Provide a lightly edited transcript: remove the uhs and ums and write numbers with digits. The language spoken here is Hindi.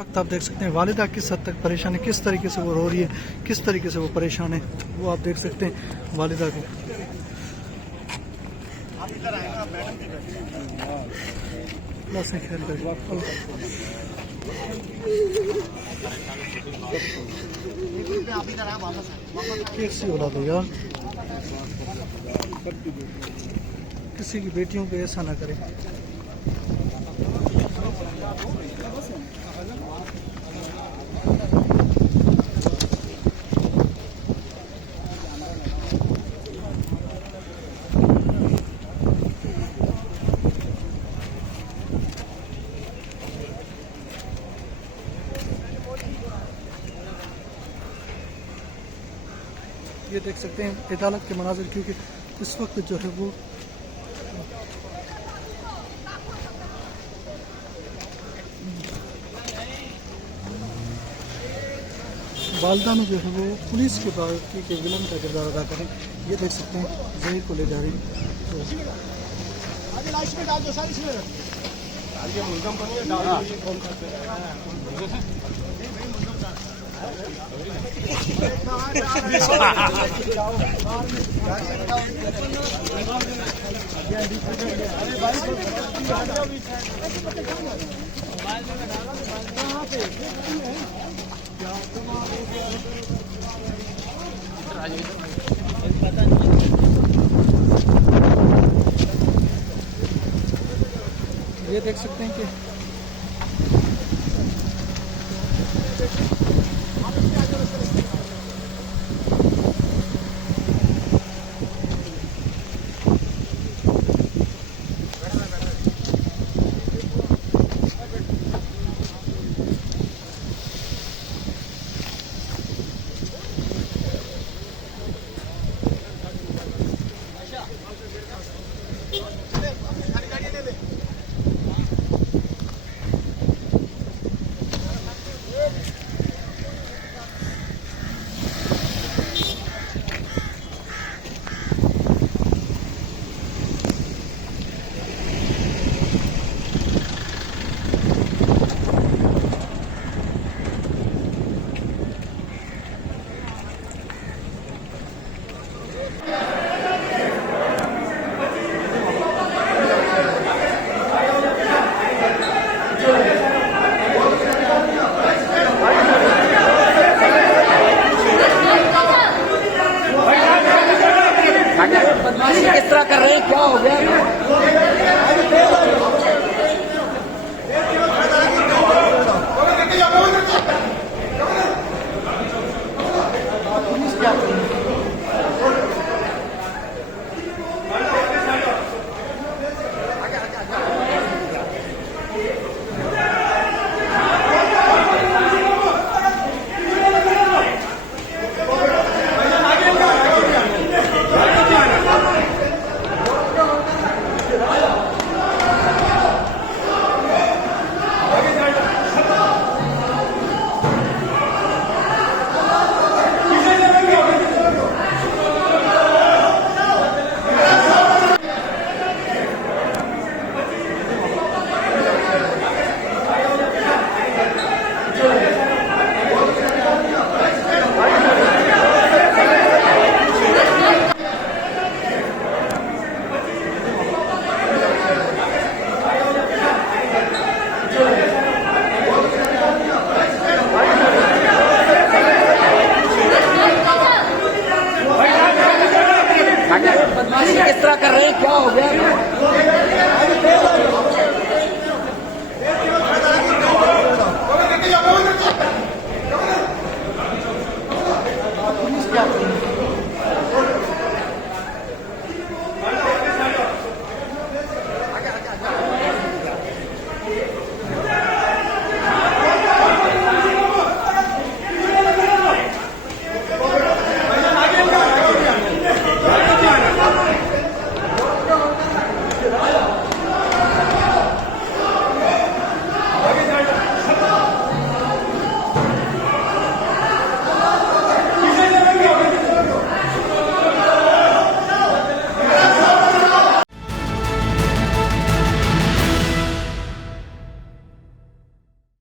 वक्त आप देख सकते हैं वालिदा किस हद तक परेशान है, किस तरीके से वो रो रही है, किस तरीके से वो परेशान है, वो आप देख सकते हैं वालिदा को। कैसी औलाद है यार, किसी की बेटियों को ऐसा ना करे। ये देख सकते हैं अदालत के मनाजिर, क्योंकि इस वक्त जो है वो वालदा में जो है वो पुलिस के बाकी के विलन का किरदार अदा करें। ये देख सकते हैं जहीर को ले जा रही ये देख सकते हैं कि